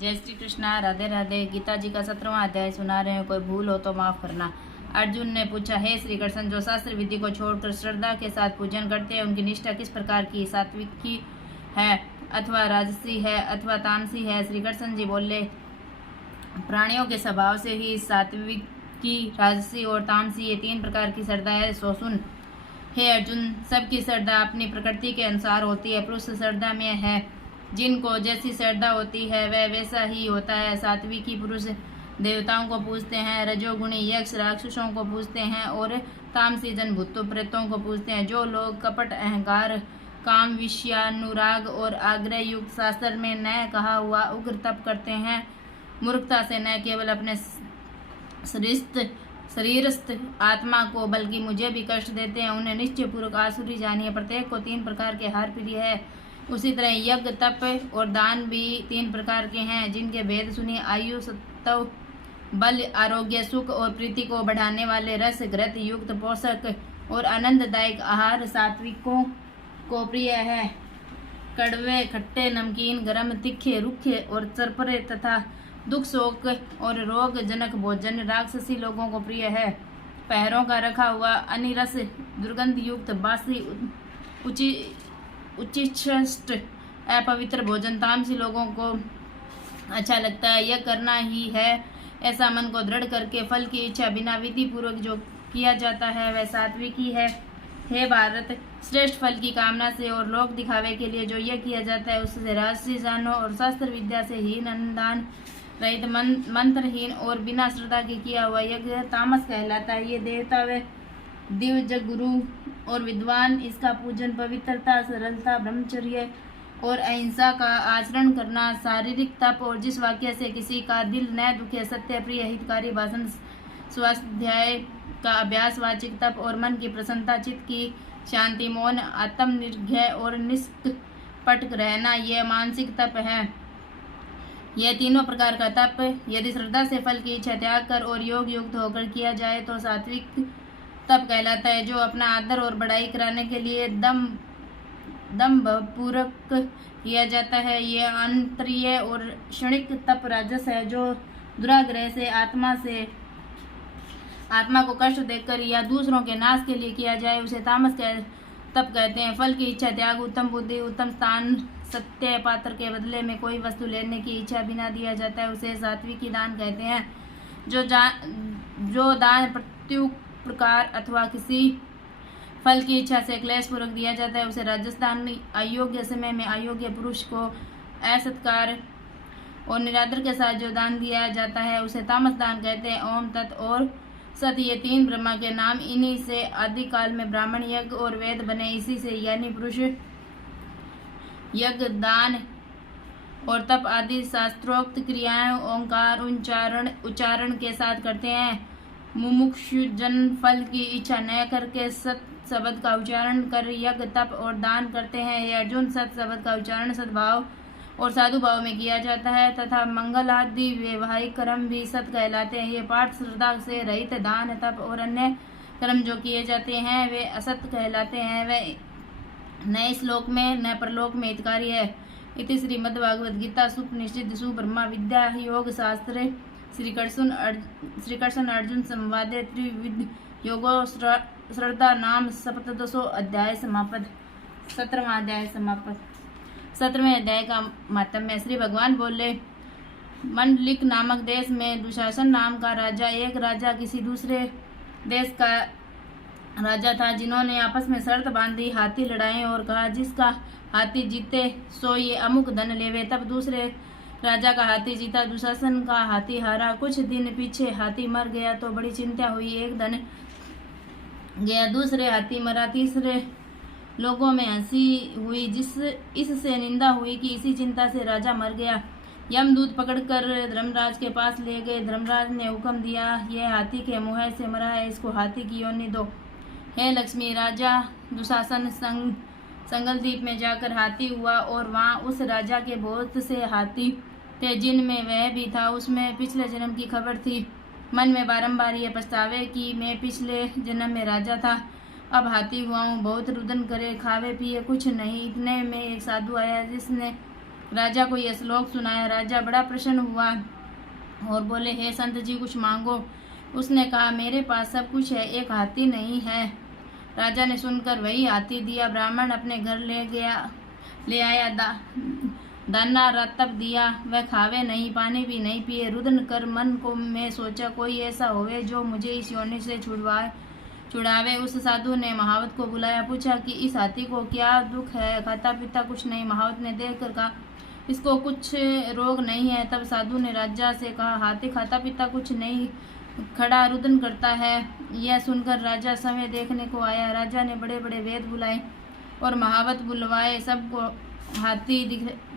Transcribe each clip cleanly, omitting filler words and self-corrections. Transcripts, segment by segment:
जय श्री कृष्णा। राधे राधे। गीता जी का 17वां अध्याय सुना रहे हैं। कोई भूल हो तो माफ करना। अर्जुन ने पूछा, हे श्री कृष्ण, जो शास्त्र विधि को छोड़कर श्रद्धा के साथ पूजन करते हैं, उनकी निष्ठा किस प्रकार की, सात्विकी है अथवा राजसी है अथवा तामसी है? श्री कृष्ण जी बोले, प्राणियों के स्वभाव से ही सात्विकी, राजसी और तामसी ये 3 प्रकार की श्रद्धा है। सो सुन हे अर्जुन, सबकी श्रद्धा अपनी प्रकृति के अनुसार होती है। पुरुष श्रद्धा में है, जिनको जैसी श्रद्धा होती है वह वैसा ही होता है। सात्विकी पुरुष देवताओं को पूजते हैं, रजोगुणी यक्ष राक्षसों को पूजते हैं और तामसी जन भूतों प्रेतों को पूजते हैं। जो लोग कपट, अहंकार, काम, विषयानुराग और आग्रह युक्त शास्त्र में न कहा हुआ उग्र तप करते हैं, मूर्खता से न केवल अपने शरीरस्थ आत्मा को बल्कि मुझे भी कष्ट देते हैं, उन्हें निश्चय पूर्वक आसुरी जानिए। प्रत्येक को 3 प्रकार के हार प्रिय है। उसी तरह यज्ञ, तप और दान भी 3 प्रकार के हैं, जिनके भेद सुनिए। आयु, सत्व, बल, आरोग्य, सुख और प्रीति को बढ़ाने वाले रस घृत युक्त पोषक और आनंददायक आहार सात्विकों को प्रिय है। कड़वे, खट्टे, नमकीन, गरम, तीखे, रूखे और चरपरे तथा दुख, शोक और रोग जनक भोजन राक्षसी लोगों को प्रिय है। पैरों का रखा हुआ अनिरस, दुर्गंध युक्त, बासी, उच्छिष्ट, अपवित्र भोजन तामसी लोगों को अच्छा लगता है। यह करना ही है ऐसा मन को दृढ़ करके फल की इच्छा बिना विधि पूर्वक जो किया जाता है वह सात्विकी है। हे भारत, श्रेष्ठ फल की कामना से और लोक दिखावे के लिए जो यह किया जाता है उससे राजसी जानो, और शास्त्र विद्या से हीन, अनुदान रहित, मंत्रहीन और बिना श्रद्धा के किया हुआ यज्ञ तामस कहलाता है। ये देवता व दिव्य गुरु और विद्वान इसका पूजन पवित्रता, सरलता, ब्रह्मचर्य और अहिंसा का आचरण करना, शारीरिक तप और जिस वाक्य से किसी का दिल न दुखे, सत्य, प्रिय, हितकारी भाषण, स्वाध्याय का अभ्यास, वाचिक तप और मन की प्रसन्नता, चित्त की शांति, मौन, आत्म निर्भय और निष्कपट रहना, यह मानसिक तप है। यह तीनों प्रकार का तप यदि श्रद्धा से फल की इच्छा त्याग कर और योग युक्त होकर किया जाए तो सात्विक तप कहलाता है। जो अपना आदर और बढ़ाई कराने के लिए दम्भपूर्वक किया जाता है, यह आंतरिय और क्षणिक तप राजस है। जो दुराग्रह से आत्मा को कष्ट देकर या दूसरों के नाश के लिए किया जाए उसे तामस तप कहते हैं। फल की इच्छा त्याग, उत्तम बुद्धि, उत्तम स्थान, सत्य पात्र के बदले में कोई वस्तु लेने की इच्छा बिना दिया जाता है उसे सात्विकी दान कहते हैं। जो दान प्रत्युक प्रकार अथवा किसी फल की इच्छा से क्लेश पूर्वक दिया जाता है उसे राजस्थान। अयोग्य समय में अयोग्य पुरुष को असत्कार और निरादर के साथ जो दान दिया जाता है उसे तामस दान कहते हैं। ओम, तत् और सत ये 3 ब्रह्मा के नाम, इन्हीं से आदि काल में ब्राह्मण, यज्ञ और वेद बने। इसी से यानी पुरुष यज्ञ, दान और तप आदि शास्त्रोक्त क्रियाएं ओंकार उच्चारण के साथ करते हैं। मुमुक्षु जन फल की इच्छा न करके सत शब्द का उच्चारण कर यज्ञ, तप और दान करते हैं। ये अर्जुन, सत शब्द का उच्चारण सद्भाव और साधु भाव में किया जाता है तथा मंगल आदि वैवाहिक कर्म भी सत कहलाते हैं। ये पाठ श्रद्धा से रहित दान, तप और अन्य कर्म जो किए जाते हैं वे असत कहलाते हैं। वे न इस लोक में न परलोक में हितकारी है। इति श्रीमद्भागवत गीता सुपनिषद सुब्रह्मा विद्या योग शास्त्रे श्री कृष्ण अर्जुन संवादे त्रिविध योगो श्रद्धा नाम सप्तदशो अध्याय समापद। 17वां अध्याय समापद। 17वें अध्याय का महात्म्य। श्री भगवान बोले, मंडलिक नामक देश में दुशासन नाम का राजा, एक राजा किसी दूसरे देश का राजा था, जिन्होंने आपस में शर्त बांधी, हाथी लड़ाए और कहा जिसका हाथी जीते सो ये अमुक धन लेवे। तब दूसरे राजा का हाथी जीता, दुशासन का हाथी हारा। कुछ दिन पीछे हाथी मर गया तो बड़ी चिंता हुई, एक धन गया, दूसरे हाथी मरा, तीसरे लोगों में हंसी हुई, इससे निंदा हुई कि इसी चिंता से राजा मर गया। यमदूत पकड़कर धर्मराज के पास ले गए। धर्मराज ने हुक्म दिया, यह हाथी के मुँह से मरा है, इसको हाथी की योनि दो। हे लक्ष्मी, राजा दुशासन संगलदीप में जाकर हाथी हुआ और वहाँ उस राजा के बहुत से हाथी थे, जिनमें वह भी था। उसमें पिछले जन्म की खबर थी। मन में बारंबार ये पछतावे कि मैं पिछले जन्म में राजा था, अब हाथी हुआ हूँ। बहुत रुदन करे, खावे पिए कुछ नहीं। इतने में एक साधु आया जिसने राजा को यह श्लोक सुनाया। राजा बड़ा प्रसन्न हुआ और बोले, हे संत जी, कुछ मांगो। उसने कहा, मेरे पास सब कुछ है, एक हाथी नहीं है। राजा ने सुनकर वही हाथी दिया। ब्राह्मण अपने घर ले आया, दाना रतब दिया। वह खावे नहीं, पानी भी नहीं पिए। रुदन कर मन को मैं सोचा, कोई ऐसा होवे जो मुझे इस योनि से छुड़ावे। उस साधु ने महावत को बुलाया, पूछा कि इस हाथी को क्या दुख है? खाता पीता कुछ नहीं। महावत ने देखकर कहा, इसको कुछ रोग नहीं है। तब साधु ने राजा से कहा, हाथी खाता पीता कुछ नहीं, खड़ा रुदन करता है। यह सुनकर राजा समय देखने को आया। राजा ने बड़े बड़े वेद बुलाए और महावत बुलवाए, सबको हाथी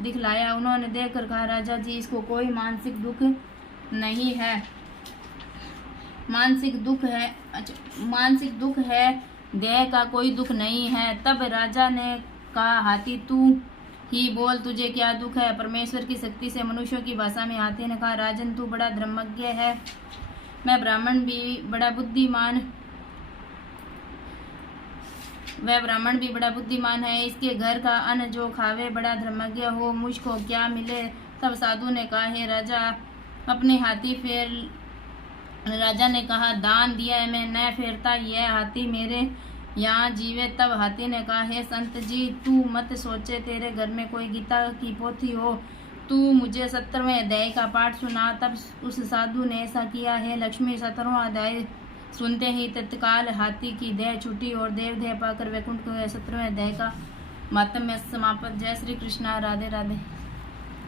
दिखलाया। उन्होंने देखकर कहा, राजा जी, इसको कोई मानसिक दुख नहीं है। मानसिक दुख है, देह का कोई दुख नहीं है। तब राजा ने कहा, हाथी तू ही बोल, तुझे क्या दुख है? परमेश्वर की शक्ति से मनुष्यों की भाषा में हाथी ने कहा, राजन तू बड़ा धर्मज्ञ है, मैं ब्राह्मण भी बड़ा बुद्धिमान है। इसके घर का अन्न जो खावे बड़ा धर्मज्ञ हो, मुझको क्या मिले? तब साधु ने कहा, हे राजा, अपने हाथी फेर। राजा ने कहा, दान दिया है, मैं न फेरता, यह हाथी मेरे यहाँ जीवे। तब हाथी ने कहा, हे संत जी, तू मत सोचे, तेरे घर में कोई गीता की पोथी हो, तू मुझे 17वें अध्याय का पाठ सुना। तब उस साधु ने ऐसा किया। हे लक्ष्मी, 17वां अध्याय सुनते ही तत्काल हाथी की देह छूटी और देवदेह पाकर वैकुंठ को 17वें अध्याय का महात्म्य समाप्त। जय श्री कृष्णा। राधे राधे।